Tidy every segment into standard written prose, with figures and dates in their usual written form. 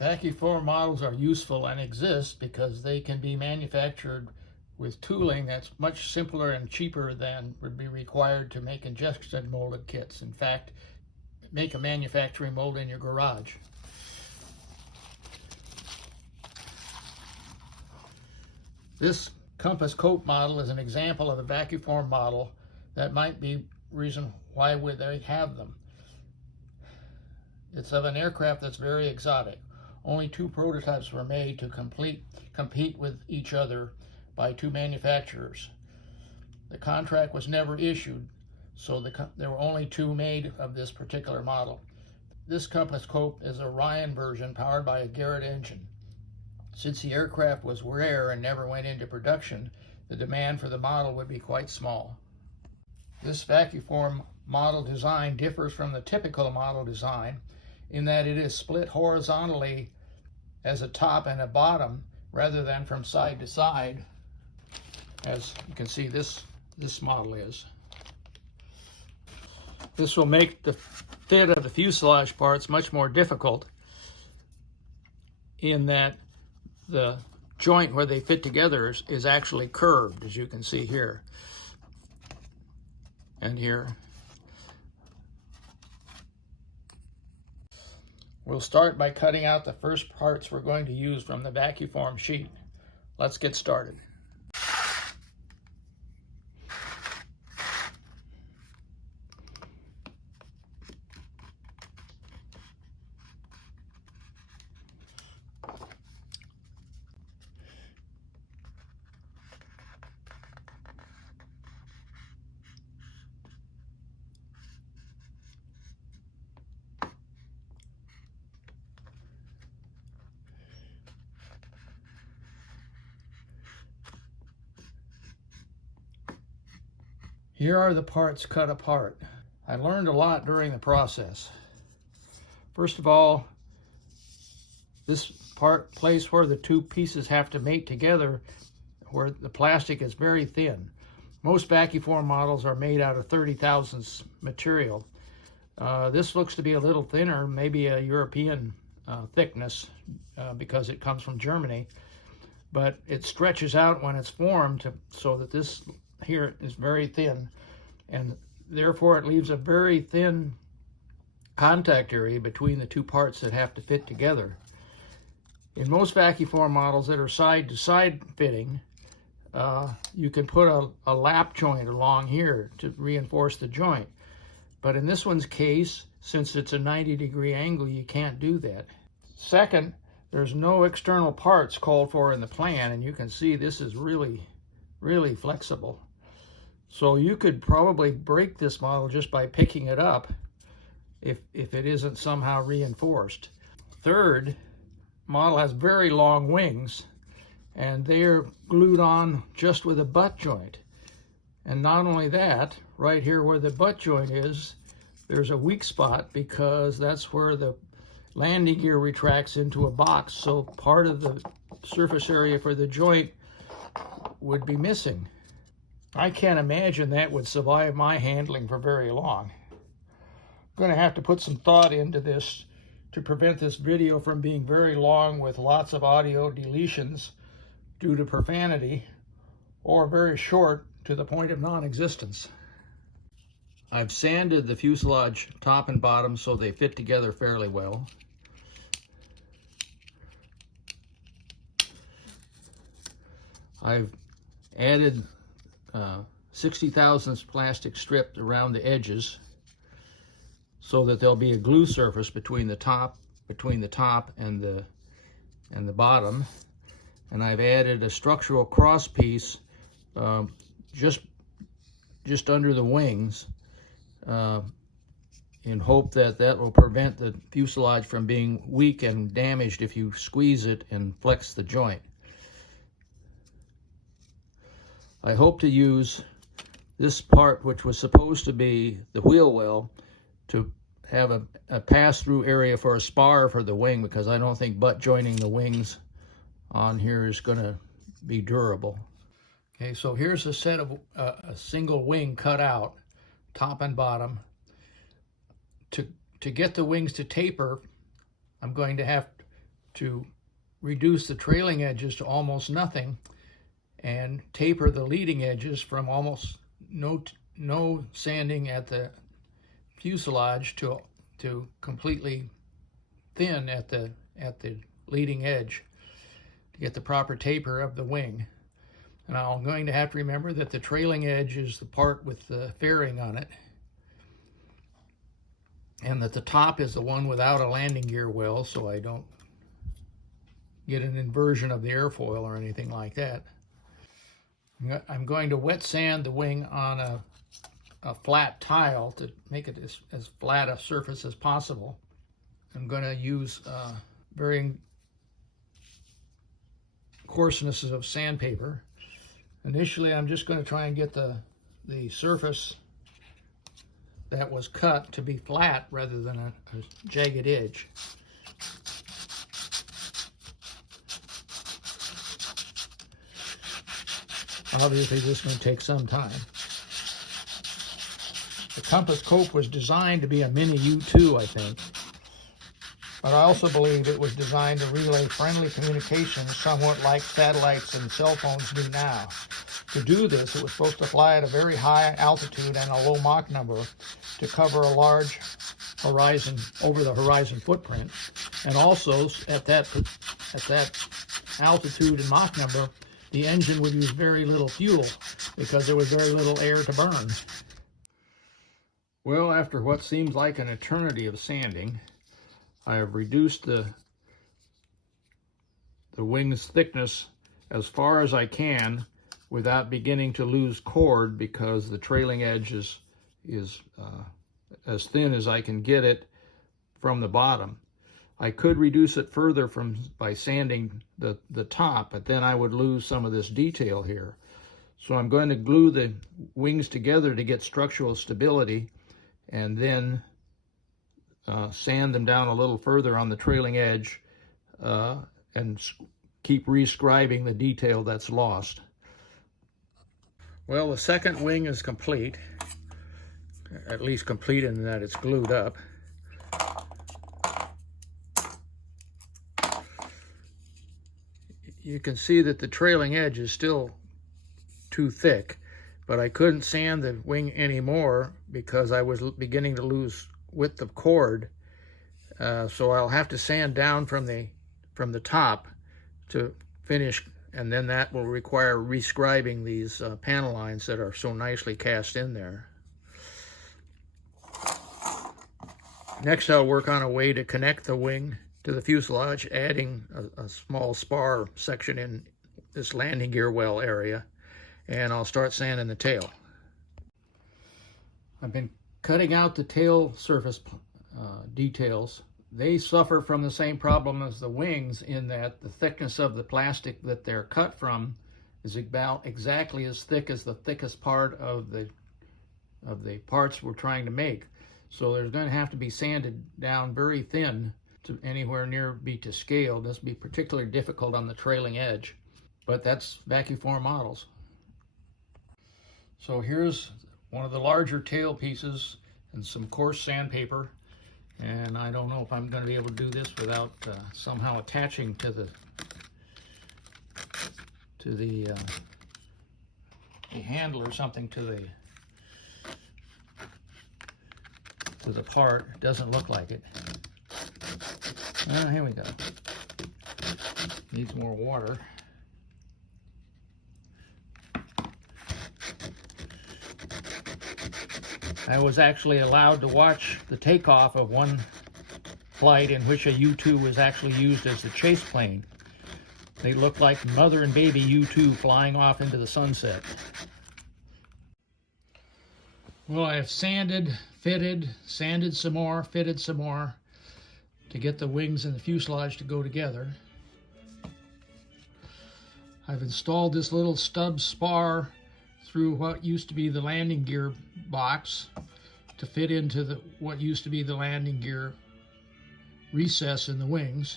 Vacuform models are useful and exist because they can be manufactured with tooling that's much simpler and cheaper than would be required to make injection molded kits. In fact, make a manufacturing mold in your garage. This compass coat model is an example of a Vacuform model that might be reason why would they have them. It's of an aircraft that's very exotic. Only 2 prototypes were made to compete with each other by 2 manufacturers. The contract was never issued, so there were only 2 made of this particular model. This compass coat is a Ryan version powered by a Garrett engine. Since the aircraft was rare and never went into production, the demand for the model would be quite small. This Vacuform model design differs from the typical model design in that it is split horizontally as a top and a bottom rather than from side to side, as you can see this model is. This will make the fit of the fuselage parts much more difficult in that the joint where they fit together is actually curved, as you can see here and here. We'll start by cutting out the first parts we're going to use from the Vacuform sheet. Let's get started. Here are the parts cut apart. I learned a lot during the process. First of all, this place where the 2 pieces have to mate together, where the plastic is very thin. Most Vacuform models are made out of 30 thousandths material. This looks to be a little thinner, maybe a European thickness because it comes from Germany, but it stretches out when it's formed so that this here is very thin, and therefore it leaves a very thin contact area between the 2 parts that have to fit together. In most Vacuform models that are side-to-side fitting, you can put a lap joint along here to reinforce the joint. But in this one's case, since it's a 90-degree angle, you can't do that. Second, there's no external parts called for in the plan, and you can see this is really flexible. So you could probably break this model just by picking it up if it isn't somehow reinforced. Third, model has very long wings, and they're glued on just with a butt joint. And not only that, right here where the butt joint is, there's a weak spot because that's where the landing gear retracts into a box, so part of the surface area for the joint would be missing. I can't imagine that would survive my handling for very long. I'm going to have to put some thought into this to prevent this video from being very long with lots of audio deletions due to profanity, or very short to the point of non-existence. I've sanded the fuselage top and bottom so they fit together fairly well. I've added 60 thousandths plastic strip around the edges so that there'll be a glue surface between the top and the bottom. And I've added a structural cross piece just under the wings in hope that will prevent the fuselage from being weak and damaged if you squeeze it and flex the joint. I hope to use this part, which was supposed to be the wheel well, to have a pass-through area for a spar for the wing, because I don't think butt joining the wings on here is going to be durable. Okay, so here's a set of a single wing cut out, top and bottom. To get the wings to taper, I'm going to have to reduce the trailing edges to almost nothing and taper the leading edges from almost no sanding at the fuselage to completely thin at the leading edge to get the proper taper of the wing. Now I'm going to have to remember that the trailing edge is the part with the fairing on it, and that the top is the one without a landing gear well, so I don't get an inversion of the airfoil or anything like that. I'm going to wet sand the wing on a flat tile to make it as flat a surface as possible. I'm going to use varying coarsenesses of sandpaper. Initially, I'm just going to try and get the surface that was cut to be flat rather than a jagged edge. Obviously, this is going to take some time. The compass cope was designed to be a mini U2, I think. But I also believe it was designed to relay friendly communications somewhat like satellites and cell phones do now. To do this, it was supposed to fly at a very high altitude and a low Mach number to cover a large horizon, over the horizon footprint. And also, at that altitude and Mach number, the engine would use very little fuel because there was very little air to burn. Well, after what seems like an eternity of sanding, I have reduced the wing's thickness as far as I can without beginning to lose chord, because the trailing edge is as thin as I can get it from the bottom. I could reduce it further by sanding the top, but then I would lose some of this detail here. So I'm going to glue the wings together to get structural stability, and then sand them down a little further on the trailing edge and keep rescribing the detail that's lost. Well, the second wing is complete, at least complete in that it's glued up. You can see that the trailing edge is still too thick, but I couldn't sand the wing anymore because I was beginning to lose width of chord. So I'll have to sand down from the top to finish, and then that will require rescribing these panel lines that are so nicely cast in there. Next, I'll work on a way to connect the wing to the fuselage, adding a small spar section in this landing gear well area, and I'll start sanding the tail. I've been cutting out the tail surface details. They suffer from the same problem as the wings in that the thickness of the plastic that they're cut from is about exactly as thick as the thickest part of the parts we're trying to make. So there's going to have to be sanded down very thin to anywhere near be to scale. This will be particularly difficult on the trailing edge, but that's Vacuform models. So here's one of the larger tail pieces and some coarse sandpaper, and I don't know if I'm going to be able to do this without somehow attaching to the handle or something to the part. It doesn't look like it. Here we go. Needs more water. I was actually allowed to watch the takeoff of one flight in which a U-2 was actually used as the chase plane. They looked like mother and baby U-2 flying off into the sunset. Well, I have sanded, fitted, sanded some more, fitted some more to get the wings and the fuselage to go together. I've installed this little stub spar through what used to be the landing gear box to fit into what used to be the landing gear recess in the wings,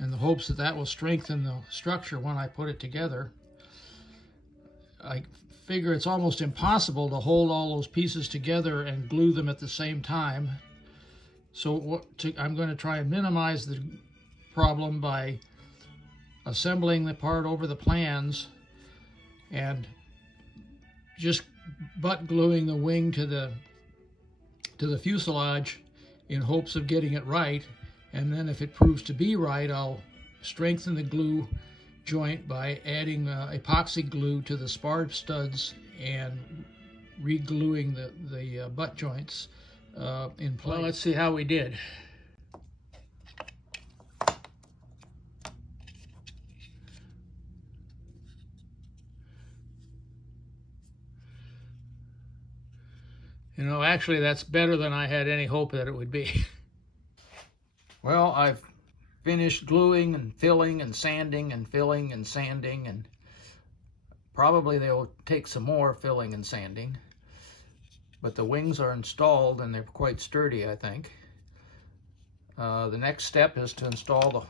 in the hopes that that will strengthen the structure when I put it together. I figure it's almost impossible to hold all those pieces together and glue them at the same time. So I'm going to try and minimize the problem by assembling the part over the plans and just butt gluing the wing to the fuselage in hopes of getting it right. And then if it proves to be right, I'll strengthen the glue joint by adding epoxy glue to the spar studs and re-gluing the butt joints in place. Well, let's see how we did. You know, actually, that's better than I had any hope that it would be. Well, I've finished gluing and filling and sanding and filling and sanding, and probably they'll take some more filling and sanding. But the wings are installed and they're quite sturdy, I think. The next step is to install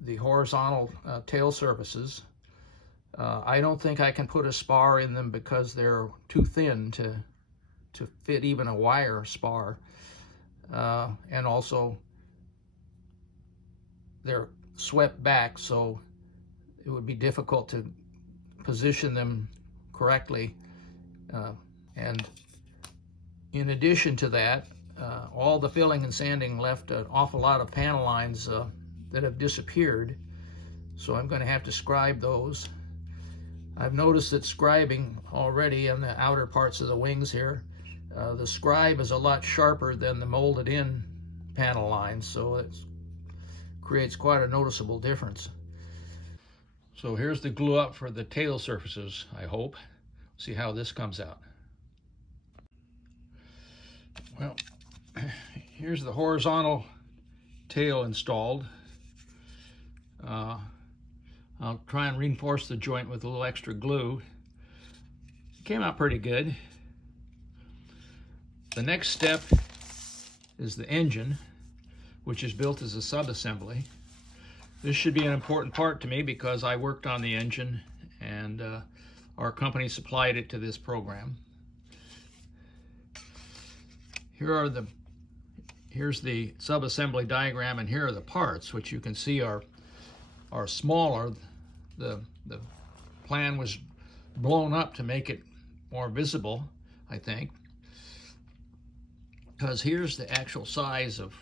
the horizontal tail surfaces. I don't think I can put a spar in them because they're too thin to fit even a wire spar. And also they're swept back, so it would be difficult to position them correctly. And in addition to that, all the filling and sanding left an awful lot of panel lines that have disappeared, so I'm going to have to scribe those. I've noticed that scribing already on the outer parts of the wings here, the scribe is a lot sharper than the molded in panel lines, so it creates quite a noticeable difference. So here's the glue up for the tail surfaces, I hope. See how this comes out. Well, here's the horizontal tail installed. I'll try and reinforce the joint with a little extra glue. It came out pretty good. The next step is the engine, which is built as a sub-assembly. This should be an important part to me because I worked on the engine and our company supplied it to this program. Here's the sub-assembly diagram, and here are the parts, which you can see are smaller. The plan was blown up to make it more visible, I think, because here's the actual size of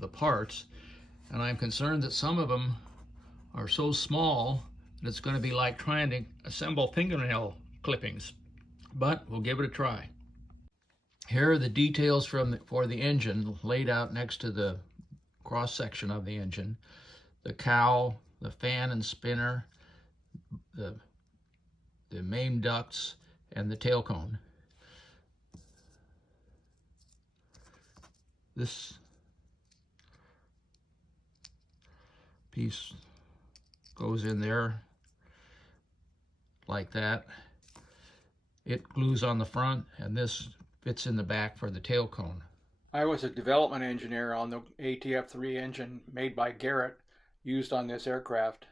the parts, and I'm concerned that some of them are so small that it's going to be like trying to assemble fingernail clippings, but we'll give it a try. Here are the details for the engine laid out next to the cross section of the engine. The cowl, the fan and spinner, the main ducts, and the tail cone. This piece goes in there like that. It glues on the front, and this fits in the back for the tail cone. I was a development engineer on the ATF-3 engine made by Garrett, used on this aircraft.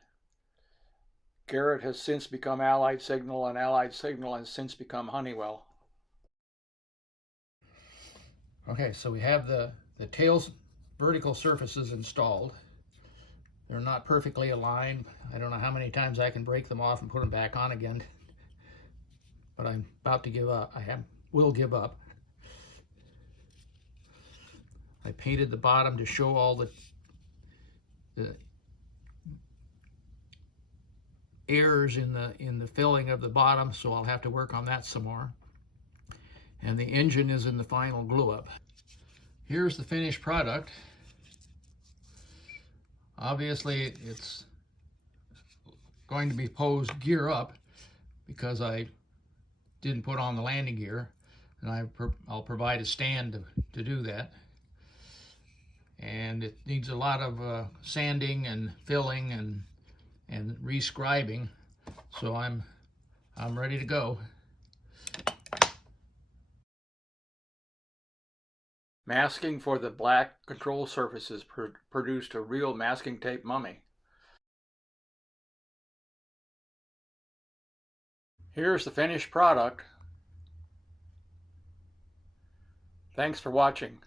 Garrett has since become Allied Signal, and Allied Signal has since become Honeywell. Okay, so we have the tail's vertical surfaces installed. They're not perfectly aligned. I don't know how many times I can break them off and put them back on again, but I'm about to give up. Will give up. I painted the bottom to show all the errors in the filling of the bottom, so I'll have to work on that some more. And the engine is in the final glue up. Here's the finished product. Obviously it's going to be posed gear up because I didn't put on the landing gear, and I'll provide a stand to do that. And it needs a lot of sanding and filling and rescribing, so I'm ready to go. Masking for the black control surfaces produced a real masking tape mummy. Here's the finished product. Thanks for watching.